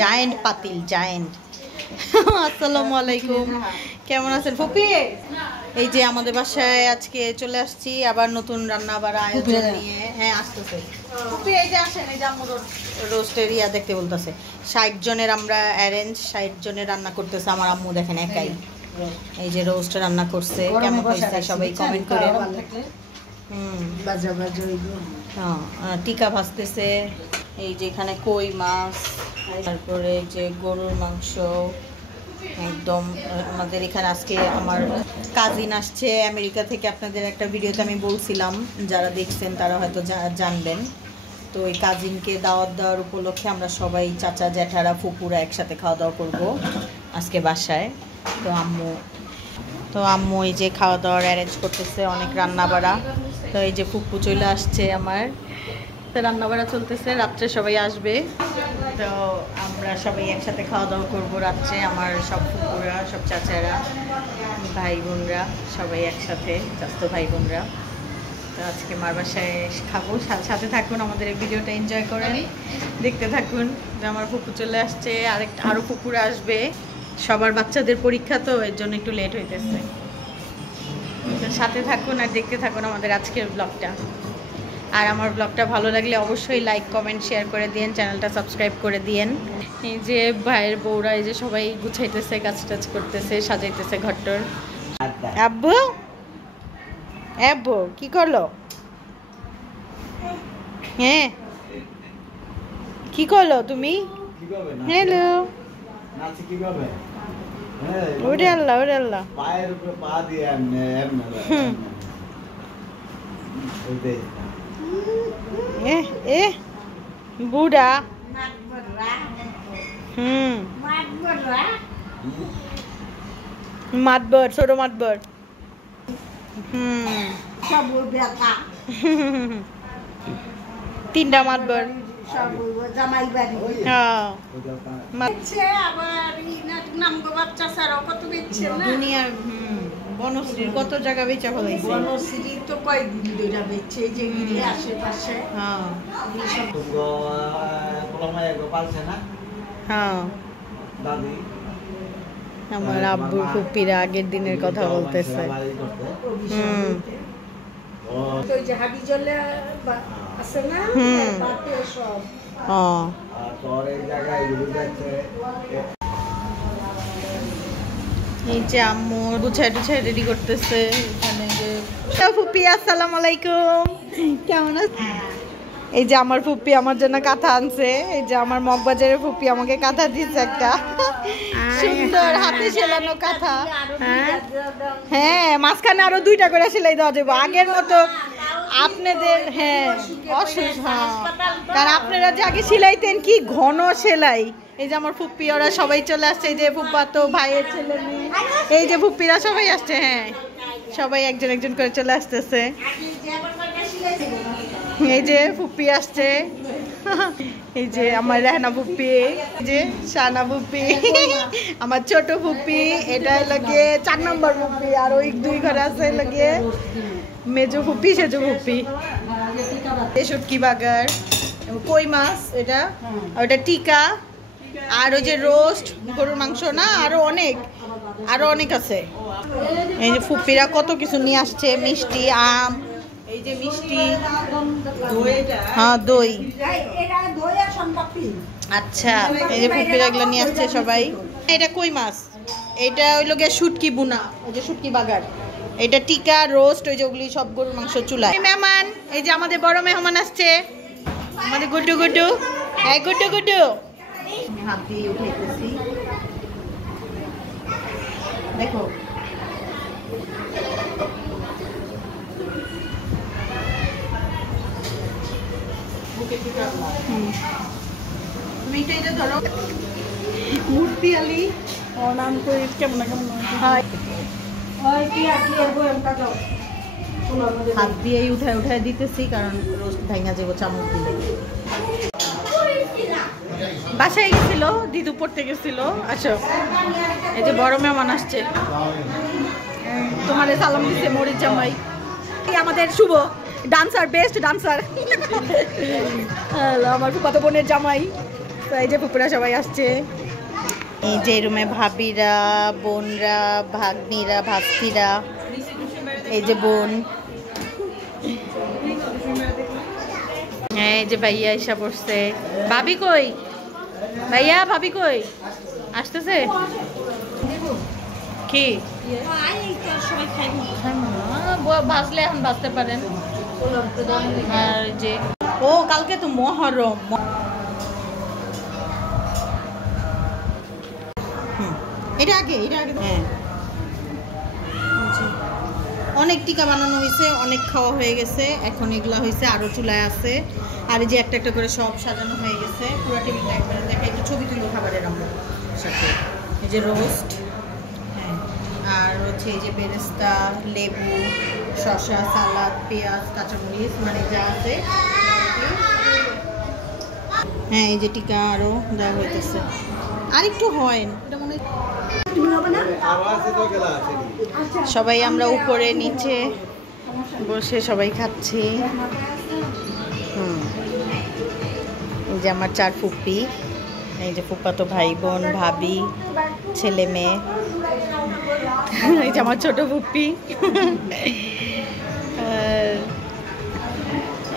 Giant পাতিল, giant. আসসালামু আলাইকুম, কেমন আছেন ফুপি? এই যে আমাদের বাসায় আজকে চলে আসছি আবার নতুন রান্না বাড়া আয়োজন নিয়ে। হ্যাঁ আসতেছে ফুপি, এই যে আসেন, এই যে আম্মুর রোস্টের ইয়া দেখতে বলতেছে। 60 জনের আমরা অ্যারেঞ্জ, 60 জনের রান্না করতেছে আমার আম্মু, দেখেন একাই। এই যে রোস্ট রান্না করছে, কেমন হয়েছে সবাই কমেন্ট করে। টিকা ভাজতেছে, এই যে এখানে কই মাছ, তারপরে যে গরুর মাংস একদম। আমাদের এখানে আজকে আমার কাজিন আসছে আমেরিকা থেকে, আপনাদের একটা ভিডিওতে আমি বলছিলাম, যারা দেখছেন তারা হয়তো জানবেন। তো ওই কাজিনকে দাওয়াত দেওয়ার উপলক্ষে আমরা সবাই চাচা জ্যাঠারা ফুপুরা একসাথে খাওয়া দাওয়া করবো আজকে বাসায়। তো আম্মু এই যে খাওয়া দাওয়ার অ্যারেঞ্জ করতেছে, অনেক রান্না বাড়া। তো এই যে ফুপু চলে আসছে আমার, তো রান্না বাড়া চলতেছে, রাত্রে সবাই আসবে। তো আমরা সবাই একসাথে খাওয়া দাওয়া করবো রাত্রে, আমার সব ফুপুরা, সব চাচারা, ভাই বোনরা সবাই একসাথে, চাচাতো ভাই বোনরা। তো আজকে মার বাসায় খাবো, সাথে থাকুন, আমাদের এই ভিডিওটা এনজয় করেন, দেখতে থাকুন। যে আমার ফুপু চলে আসছে, আরও ফুপুরা আসবে, সবার বাচ্চাদের পরীক্ষা, তো এর জন্য একটু লেট হইতেছে। তো সাথে থাকুন আর দেখতে থাকুন আমাদের আজকের ব্লগটা। আর আমার ব্লগটা ভালো লাগলে অবশ্যই লাইক কমেন্ট শেয়ার করে দিন, চ্যানেলটা সাবস্ক্রাইব করে দিন। এই যে ভাইয়ের বউরা এই যে সবাই গুছাইতেছে, কাজ টাজ করতেছে, সাজাইতেছে ঘরটর। আব্বু, আব্বু কি করলো? হ্যাঁ কি করলো তুমি? হ্যালো, ওরে আল্লাহ, ওরে আল্লাহ। পায়ের উপরে পা দিয়ে বুড়া। মাতবর, ছোট মাতবর। তিনটা মাতবর। দুনিয়ার বনশ্রীর কত জায়গা বেচা ফলাইছে। বনশ্রী তো কয়েকদিন ধরে বেচছে, যে আশেপাশে। আমার আব্বু ফুপিরা আগের দিনের কথা বলতেছে। এই যে আম্মু গুছাই টুছাই রেডি করতেছে এখানে। যে ফুপি আসসালামু আলাইকুম, কেমন আছেন? এই যে আমার ফুপি আমার জন্য কাঁথা আনছে, এই যে আমার মগবাজারের ফুপি আমাকে কাঁথা দিচ্ছে একটা সুন্দর হাতে সেলানো কাঁথা। হ্যাঁ, মাঝখানে আরো 2টা করে সেলাই দেওয়া যাবে আগের মতো আপনাদের। হ্যাঁ কারণ আপনারা যে আগে সেলাইতেন কি ঘন সেলাই। এই যে আমার ফুপ্পি ওরা সবাই চলে আসছে, এই যে ফুপ্পা তো ভাইয়ের ছেলে মেয়ে, এই যে ফুপ্পিরা সবাই আসছে। হ্যাঁ সবাই একজন একজন করে চলে আসতেছে। এই যে ফুপ্পি আসছে, এই যে আমার রেহানা ফুপ্পি, এই যে শানা ফুপ্পি, আমার ছোট ফুপ্পি, এটা লাগে 4 নম্বর ফুপ্পি, আর ওই 2 ঘরে আছে লাগে মেজো ফুপ্পি, সেজো ফুপ্পি। শুটকি বাগার, কই মাছ এটা, ওটা টিকা, আর ওই যে রোস্ট গরুর মাংস না, আরো অনেক আছে। এই যে ফুপ্পিরা কত কিছু নিয়ে আসছে, মিষ্টি, আম, এই যে মিষ্টি, হ্যাঁ দই। আচ্ছা এই যে ফুপ্পিরা এগুলো নিয়ে আসছে সবাই। এটা কই মাছ, এটা হইল গিয়ে শুটকি বুনা, ওই যে শুটকি বাগার, এটা টিকা, রোস্ট, ওই যে ওগুলি সব গরুর মাংস চুলা। মেহমান, এই যে আমাদের বড় মেহমান আসছে, আমাদের গুড্ডু গুড্ডু। হ্যাঁ গুড্ডু গুড্ডু, হাত দিয়ে উঠাইতেছি, দেখো তুমি এটা ধরো মূর্তি আলি নাম করে কেমন কেমন হাত দিয়েই উঠায় দিতেছি, কারণ রোস্ট ভাঙা যাবো চামচ দিলে। বাসায় গেছিল, দিদু পড়তে গেছিল। আচ্ছা এই যে বড় মেহমান আসছে, তোমার সালাম দিচ্ছে মরিচ জামাই, আমাদের শুভ ডান্সার, বেস্ট ডান্সার। আমার ফুফাতো বোনের জামাই। তো এই যে ফুপুরা সবাই আসছে। এই যে রুমে ভাবিরা, বোনরা, ভাগ্নিরা, ভাস্তিরা, এই যে বোন। হ্যাঁ, এই যে ভাইয়া এসে পড়ছে। ভাবি কই? ভাইয়া ভাবি কই? আসতেছে কি? ভাজলে এখন ভাজতে পারেন। আর যে ও কালকে তো মহরম। এটা আগে হ্যাঁ, অনেক টিকা বানানো হয়েছে, অনেক খাওয়া হয়ে গেছে। এখন এগুলা হয়েছে, আরো চুলায় আছে। আর এই যে একটা একটা করে সব সাজানো হয়ে গেছে। পুরো টেবিলটা একবারে দেখা, একটু ছবি তুলো খাবারের আমরা সাথে। এই যে রোস্ট, হ্যাঁ, আর হচ্ছে এই যে বেরেস্তা, লেবু, শসা, সালাদ, পেঁয়াজ, কাঁচামরিচ, মানে যা আছে। হ্যাঁ, এই যে টিকা আরো দেওয়া হইতেছে। আর একটু হয় এটা মনে হয়। সবাই আমরা উপরে নিচে বসে সবাই খাচ্ছি। এই যে আমার 4 ফুপ্পি, এই যে ফুপ্পাতো ভাই বোন, ভাবি, ছেলে মেয়ে। এই যে আমার ছোট ফুপ্পি।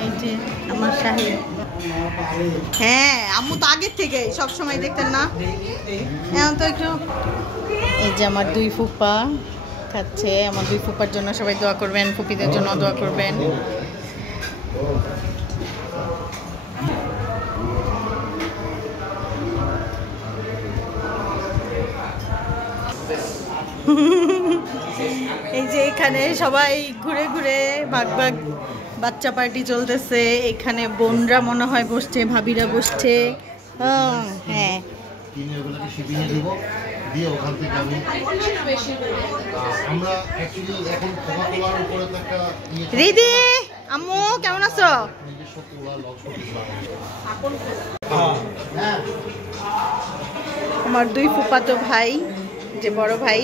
এই যে আমার শাহিদ। হ্যাঁ, আম্মু তো আগের থেকে সব সময় দেখতেন না, এখন তো একটু। এই যে আমার 2 ফুপ্পা খাচ্ছে। আমার 2 ফুপ্পার জন্য সবাই দোয়া করবেন, ফুপিদের জন্য দোয়া করবেন। এই যে এখানে সবাই ঘুরে ঘুরে ভাগ ভাগ বাচ্চা পার্টি চলতেছে। এখানে বোনরা মনে হয় বসছে, ভাবিরা বসছে। হ্যাঁ, রিদি আম্মু কেমন আছো? আমার 2 ফুফাতো ভাই, যে বড় ভাই,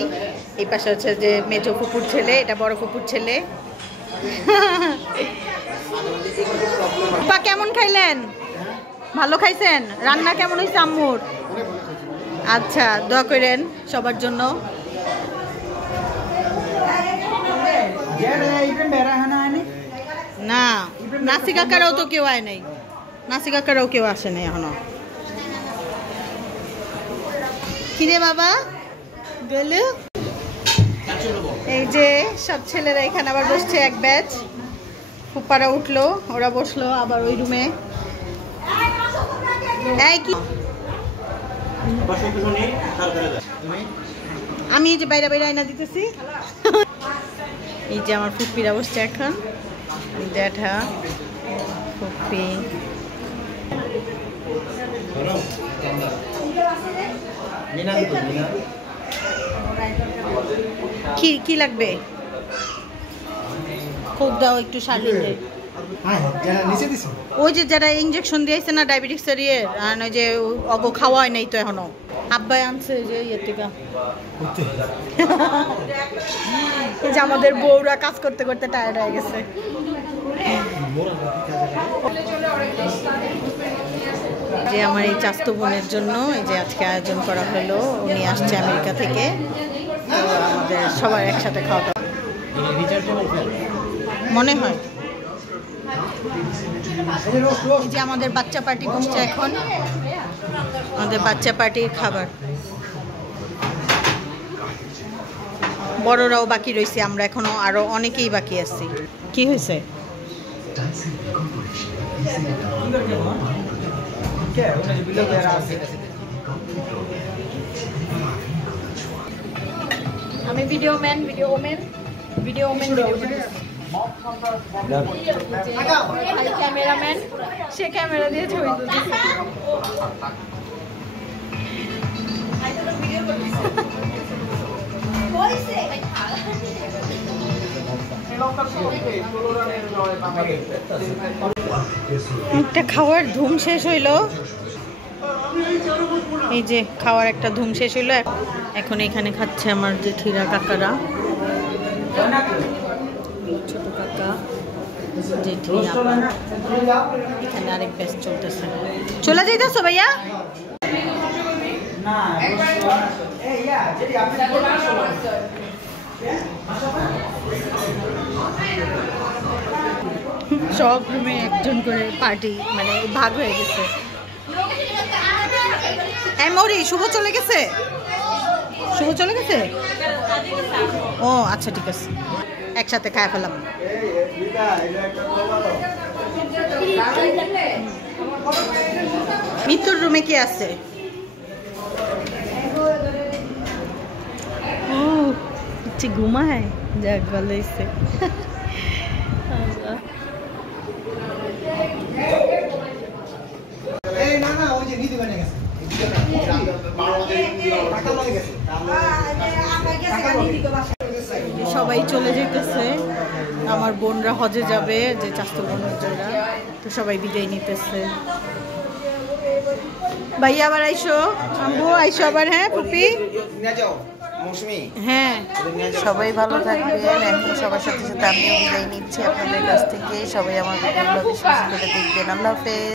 এই পাশে হচ্ছে যে মেজো ফুপুর ছেলে, এটা বড় ফুপুর ছেলে। ফুপা কেমন খাইলেন? ভালো খাইছেন? রান্না কেমন হয়েছে আম্মুর? আচ্ছা, দোয়া করেন সবার জন্য। না, নাসি কাকারাও তো কেউ আয় নাই, নাসি কাকারাও কেউ আসে নাই এখনো। কিরে বাবা গেল? এই যে সব ছেলেরা এখানে আবার বসছে, এক ব্যাচ। ফুপারা উঠলো, ওরা বসলো আবার ওই রুমে। আমি এই যে বাইরে বাইরে আয়না দিতেছি। এই যে আমার ফুপ্পিরা বসছে এখন, জ্যাঠা ফুপ্পি। কি কি লাগবে? কোক দাও একটু, শার্লিনে। ওই যে যারা ইঞ্জেকশন দিয়েছে না ডায়াবেটিক্সের ইয়ে, আর ওই যে অগো খাওয়াই নাই তো এখনো। আব্বাই আনছে যে ইয়ে থেকে। এই যে আমাদের বউরা কাজ করতে করতে টায়ার্ড হয়ে গেছে। যে আমার এই চাস্তো বোনের জন্য এই যে আজকে আয়োজন করা হলো। উনি আসছে আমেরিকা থেকে, তো আমাদের সবার একসাথে খাওয়া দাওয়া মনে হয়। এই যে আমাদের বাচ্চা পার্টি বসছে এখন, আমাদের বাচ্চা পার্টির খাবার। বড়রাও বাকি রয়েছে, আমরা এখনো আরো অনেকেই বাকি আছি। কি হয়েছে? আমি video man, video women, video women, cameraman, সে ক্যামেরা দিয়ে ছবি তুলছে। একটা খাওয়ার ধুম শেষ হইলো। এই যে খাওয়ার একটা ধুম শেষ হইলো, এখন এখানে খাচ্ছে আমার জেঠিরা, কাকারা, ছোট কাকা। জেঠি আপা। এখানে আরেক ব্যাচ চলতেছে। চলে যাইতেছো ভাইয়া? সব রুমে একজন করে পার্টি মানে ভাগ হয়ে গেছে। মরি শুভ চলে গেছে? শুভ চলে গেছে? ও আচ্ছা ঠিক আছে, একসাথে খায় ফেলাম। মৃত্যুর রুমে কি আছে? ও হচ্ছে ঘুমায়, যাক ভালো হয়েছে। সবাই চলে যেতেছে, আমার বোনরা হজে যাবে, যে চাস্তো বোনরা, তো সবাই বিদায় নিতেছে। ভাইয়া আবার আইসো, আম্বু আইসো আবার। হ্যাঁ পুপি, হ্যাঁ সবাই ভালো থাকবেন। এখন সবার সাথে সাথে আমিও বিদায় নিচ্ছি আপনাদের কাছ থেকে। সবাই আমার ভিডিওগুলো বেশি বেশি করে দেখবেন। আল্লাহ হাফেজ।